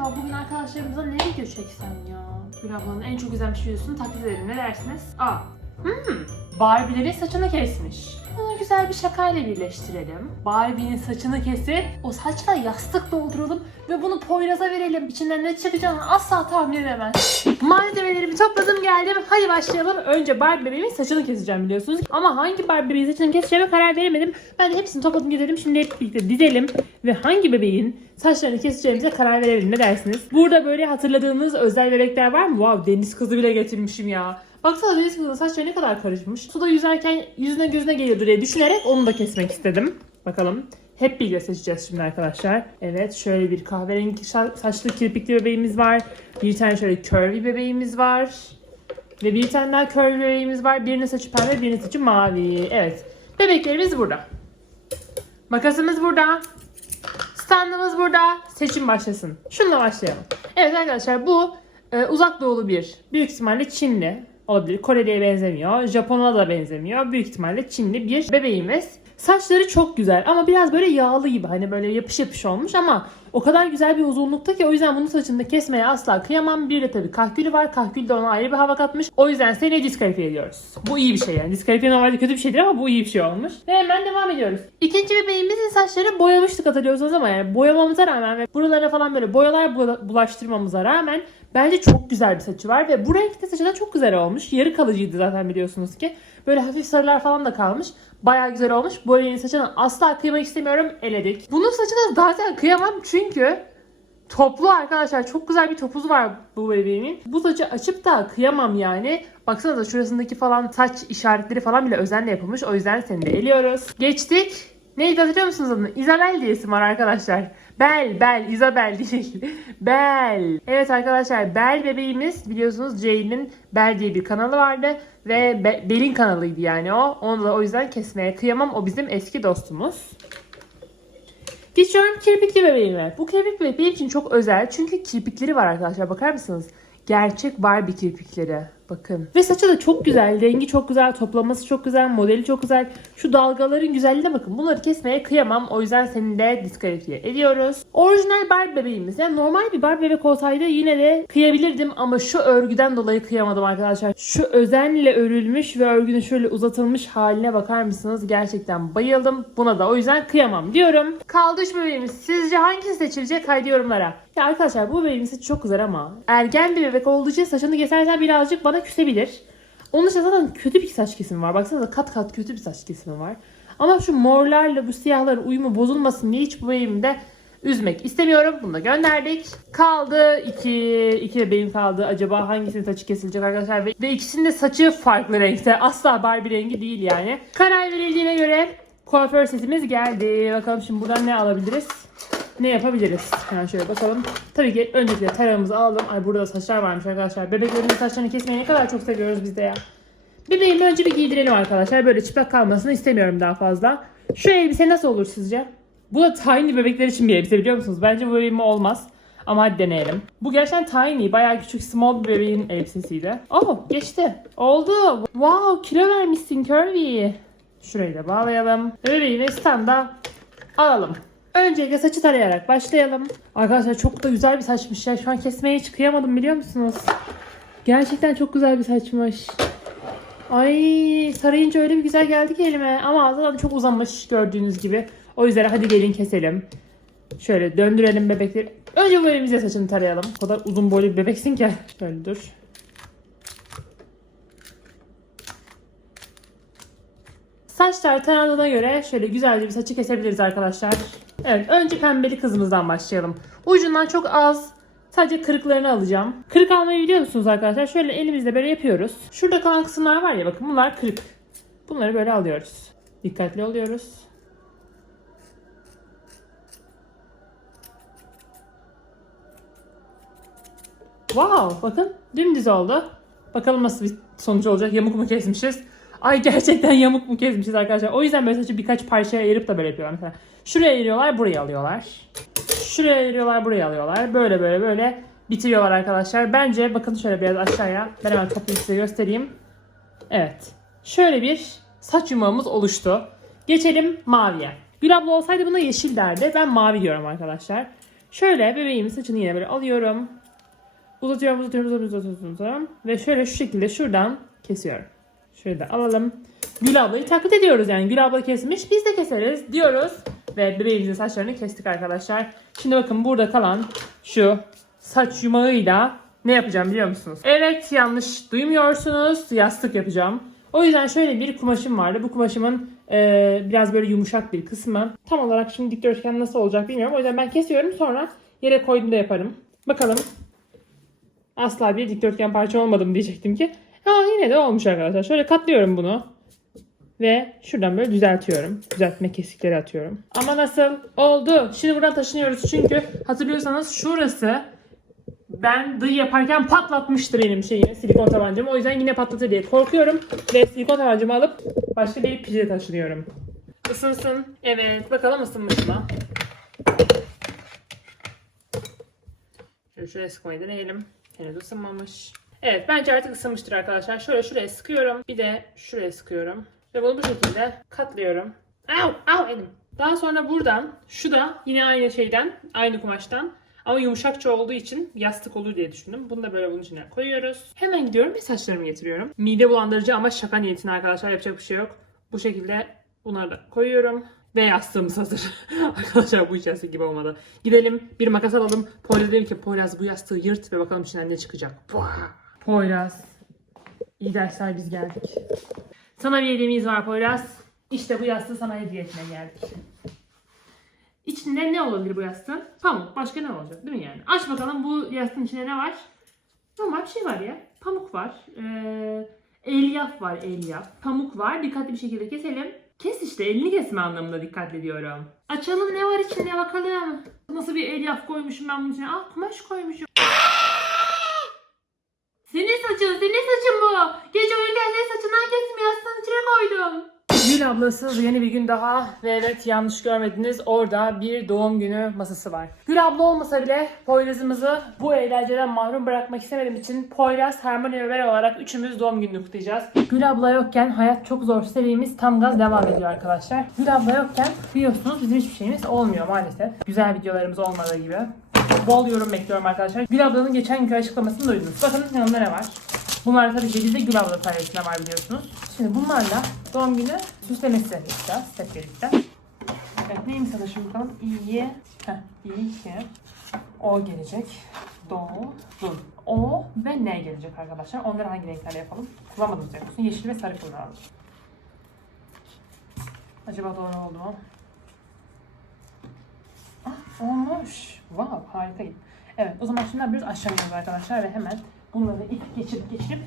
acaba bugün arkadaşlarımıza ne video çeksem ya? Gül ablanın en çok izlenmiş videosunu taklit edelim. Ne dersiniz? Aa. Hmm. Barbie'lerin saçını kesmiş. Bunu güzel bir şakayla birleştirelim. Barbie'nin saçını kesip o saçla yastık dolduralım ve bunu Poyraz'a verelim. İçinden ne çıkacağını asla tahmin edemez. Malzemelerimi topladım geldim. Hadi başlayalım. Önce Barbie bebeğimin saçını keseceğim biliyorsunuz. Ama hangi Barbie bebeğin saçını keseceğime karar veremedim. Ben de hepsini topladım getirdim. Şimdi hep birlikte dizelim ve hangi bebeğin saçlarını keseceğimize karar verelim. Ne dersiniz? Burada böyle hatırladığınız özel bebekler var mı? Wow deniz kızı bile getirmişim ya. Baksana deniz kızının saçları ne kadar karışmış. Suda yüzerken yüzüne gözüne geliyordur diye düşünerek onu da kesmek istedim. Bakalım. Hep birlikte seçeceğiz şimdi arkadaşlar. Evet şöyle bir kahverengi sa- saçlı kirpikli bebeğimiz var. Bir tane şöyle curly bebeğimiz var. Ve bir tane daha curly bebeğimiz var. Birinin saçı pembe, birinin saçı mavi. Evet. Bebeklerimiz burada. Makasımız burada. Standımız burada. Seçim başlasın. Şununla başlayalım. Evet arkadaşlar bu e, uzak doğulu bir. Büyük ihtimalle Çinli olabilir. Koreli'ye benzemiyor. Japon'a da benzemiyor. Büyük ihtimalle Çinli bir bebeğimiz. Saçları çok güzel ama biraz böyle yağlı gibi hani böyle yapış yapış olmuş ama o kadar güzel bir uzunlukta ki o yüzden bunun saçını da kesmeye asla kıyamam. Bir de tabii kahkülü var. Kahkül de ona ayrı bir hava katmış. O yüzden seni diskalifiye ediyoruz. Bu iyi bir şey yani. Diskalifiye normalde kötü bir şeydir ama bu iyi bir şey olmuş. Ve hemen devam ediyoruz. İkinci bebeğimizin saçlarını boyamıştık hatırlıyorsunuz ama yani boyamamıza rağmen ve buralarına falan böyle boyalar bula- bulaştırmamıza rağmen bence çok güzel bir saçı var ve bu renkte saçı da çok güzel olmuş. Yarı kalıcıydı zaten biliyorsunuz ki. Böyle hafif sarılar falan da kalmış. Bayağı güzel olmuş. Bu saçını asla kıymak istemiyorum. Eledik. Bunun saçına zaten kıyamam çünkü toplu arkadaşlar. Çok güzel bir topuz var bu bebeğimin. Bu saçı açıp da kıyamam yani. Baksanıza şurasındaki falan saç işaretleri falan bile özenle yapılmış. O yüzden seni de eliyoruz. Geçtik. Neydi hatırlıyor musunuz adını? Isabel diye isim var arkadaşlar. Bel, Bel, Isabel değil. Bel. Evet arkadaşlar Bel bebeğimiz biliyorsunuz Jane'in Bel diye bir kanalı vardı. Ve Be- Bel'in kanalıydı yani o. Onu da o yüzden kesmeye kıyamam. O bizim eski dostumuz. Geçiyorum kirpikli bebeğime. Bu kirpik bebek için çok özel. Çünkü kirpikleri var arkadaşlar. Bakar mısınız? Gerçek Barbie kirpikleri. Bakın. Ve saçı da çok güzel. Rengi çok güzel. Toplaması çok güzel. Modeli çok güzel. Şu dalgaların güzelliğine bakın. Bunları kesmeye kıyamam. O yüzden seni de diskalifiye ediyoruz. Orijinal Barbie bebeğimiz. Yani normal bir Barbie bebek olsaydı yine de kıyabilirdim. Ama şu örgüden dolayı kıyamadım arkadaşlar. Şu özenle örülmüş ve örgünün şöyle uzatılmış haline bakar mısınız? Gerçekten bayıldım. Buna da o yüzden kıyamam diyorum. Kaldı üç bebeğimiz. Sizce hangisi seçilecek? Haydi yorumlara. Ya arkadaşlar bu bebeğin saçı çok güzel ama ergen bir bebek olduğu için saçını kesersen birazcık bana küsebilir. Onun dışında zaten kötü bir saç kesimi var. Baksanıza kat kat kötü bir saç kesimi var. Ama şu morlarla bu siyahların uyumu bozulmasın diye hiç bu bebeğimi de üzmek istemiyorum. Bunu da gönderdik. Kaldı iki, iki bebeğim kaldı. Acaba hangisinin saçı kesilecek arkadaşlar? Ve, ve ikisinin de saçı farklı renkte. Asla Barbie rengi değil yani. Karar verildiğine göre kuaför setimiz geldi. Bakalım şimdi buradan ne alabiliriz? Ne yapabiliriz? Hemen şöyle bakalım. Tabii ki öncelikle taramızı alalım. Ay burada da saçlar varmış arkadaşlar. Bebeklerin saçlarını kesmeyi ne kadar çok seviyoruz biz de ya. Bebeğimi önce bir giydirelim arkadaşlar. Böyle çıplak kalmasını istemiyorum daha fazla. Şu elbise nasıl olur sizce? Bu da tiny bebekler için bir elbise biliyor musunuz? Bence bu bebeğime olmaz. Ama hadi deneyelim. Bu gerçekten tiny, bayağı küçük small bir bebeğin elbisesiydi. Oh geçti. Oldu. Wow kilo vermişsin Curvy. Şurayı da bağlayalım. Ve bebeğimi standa alalım. Öncelikle saçı tarayarak başlayalım. Arkadaşlar çok da güzel bir saçmış ya. Şu an kesmeye hiç kıyamadım biliyor musunuz? Gerçekten çok güzel bir saçmış. Ay sarayınca öyle bir güzel geldi ki elime. Ama zaten çok uzamış gördüğünüz gibi. O yüzden hadi gelin keselim. Şöyle döndürelim bebekleri. Önce bu elimize saçını tarayalım. O kadar uzun boylu bir bebeksin ki. Şöyle dur. Saçlar tarandığına göre şöyle güzelce bir saçı kesebiliriz arkadaşlar. Evet önce pembeli kızımızdan başlayalım. Ucundan çok az sadece kırıklarını alacağım. Kırık almayı biliyor musunuz arkadaşlar? Şöyle elimizle böyle yapıyoruz. Şurada kalan kısımlar var ya bakın bunlar kırık. Bunları böyle alıyoruz. Dikkatli oluyoruz. Wow bakın dümdüz oldu. Bakalım nasıl bir sonuç olacak. Yamuk mu kesmişiz? Ay gerçekten yamuk mu kesmişiz arkadaşlar. O yüzden böyle saçı birkaç parçaya ayırıp da böyle yapıyorlar. Mesela şuraya ayırıyorlar buraya alıyorlar. Şuraya ayırıyorlar buraya alıyorlar. Böyle böyle böyle bitiriyorlar arkadaşlar. Bence bakın şöyle biraz aşağıya. Ben hemen toplayıp size göstereyim. Evet. Şöyle bir saç yumağımız oluştu. Geçelim maviye. Gül abla olsaydı buna yeşil derdi. Ben mavi diyorum arkadaşlar. Şöyle bebeğimin saçını yine böyle alıyorum. Uzatıyorum, uzatıyorum, uzatıyorum, uzatıyorum, uzatıyorum. Ve şöyle şu şekilde şuradan kesiyorum. Şöyle alalım. Gül ablayı taklit ediyoruz yani. Gül abla kesmiş, biz de keseriz diyoruz. Ve bebeğimizin saçlarını kestik arkadaşlar. Şimdi bakın burada kalan şu saç yumağıyla ne yapacağım biliyor musunuz? Evet yanlış duymuyorsunuz. Yastık yapacağım. O yüzden şöyle bir kumaşım vardı. Bu kumaşımın eee, biraz böyle yumuşak bir kısmı. Tam olarak şimdi dikdörtgen nasıl olacak bilmiyorum. O yüzden ben kesiyorum sonra yere koyduğumda yaparım. Bakalım. Asla bir dikdörtgen parça olmadım diyecektim ki. Ha yine de olmuş arkadaşlar. Şöyle katlıyorum bunu. Ve şuradan böyle düzeltiyorum. Düzeltme kesikleri atıyorum. Ama nasıl? Oldu. Şimdi buradan taşınıyoruz çünkü hatırlıyorsanız şurası ben dıyı yaparken patlatmıştı benim şeyimi, silikon tabancamı. O yüzden yine patlatır diye korkuyorum. Ve silikon tabancamı alıp başka bir pide taşınıyorum. Isınsın. Evet bakalım ısınmış mı? Şöyle şuraya sıkmayı deneyelim. Henüz ısınmamış. Evet bence artık ısınmıştır arkadaşlar. Şöyle şuraya sıkıyorum. Bir de şuraya sıkıyorum. Ve bunu bu şekilde katlıyorum. Au! Au elim. Daha sonra buradan, şu da yine aynı şeyden, aynı kumaştan. Ama yumuşakça olduğu için yastık olur diye düşündüm. Bunu da böyle bunun içine koyuyoruz. Hemen gidiyorum ve saçlarımı getiriyorum. Mide bulandırıcı ama şaka niyetine arkadaşlar yapacak bir şey yok. Bu şekilde bunları da koyuyorum. Ve yastığımız hazır. arkadaşlar bu hiç yastık gibi olmadı. Gidelim bir makas alalım. Poyraz dedim ki Poyraz bu yastığı yırt ve bakalım içinden ne çıkacak. Puah! Poyraz. İyi dersler biz geldik. Sana bir hediyemiz var Poyraz. İşte bu yastığı sana hediye etmeye geldik. İçinde ne olabilir bu yastığın? Pamuk. Başka ne olacak değil mi yani? Aç bakalım bu yastığın içinde ne var? Normal bir şey var ya. Pamuk var. Ee, elyaf var elyaf. Pamuk var. Dikkatli bir şekilde keselim. Kes işte elini kesme anlamında dikkat ediyorum. Açalım ne var içinde bakalım. Nasıl bir elyaf koymuşum ben bunun içine. Ah kumaş koymuşum. Ablasız yeni bir gün daha ve evet yanlış görmediniz orada bir doğum günü masası var. Gül abla olmasa bile Poyraz'ımızı bu eğlenceden mahrum bırakmak istemediğim için Poyraz, Harmony ve Vera olarak üçümüz doğum gününü kutlayacağız. Gül abla yokken hayat çok zor serimiz tam gaz devam ediyor arkadaşlar. Gül abla yokken biliyorsunuz bizim hiçbir şeyimiz olmuyor maalesef. Güzel videolarımız olmadığı gibi. Bol yorum bekliyorum arkadaşlar. Gül ablanın geçen günkü açıklamasını duydunuz. Bakın yanında ne var. Bunlar tabii ki Gül abla sayesinde var biliyorsunuz. Şimdi bunlarla doğum günü süslemesi yapacağız hep birlikte. Evet neymiş şimdi bakalım. İyi. Heh, iyi ki. O gelecek. Doğru. O ve ne gelecek arkadaşlar. Onları hangi renklerle yapalım? Kullanmadığımız renk olsun. Yeşil ve sarı kullanalım. Acaba doğru oldu mu? Ah, olmuş. Wow harika. Evet o zaman şimdi ne yapıyoruz? Aşağı iniyoruz arkadaşlar ve hemen bunları ip geçirip geçirip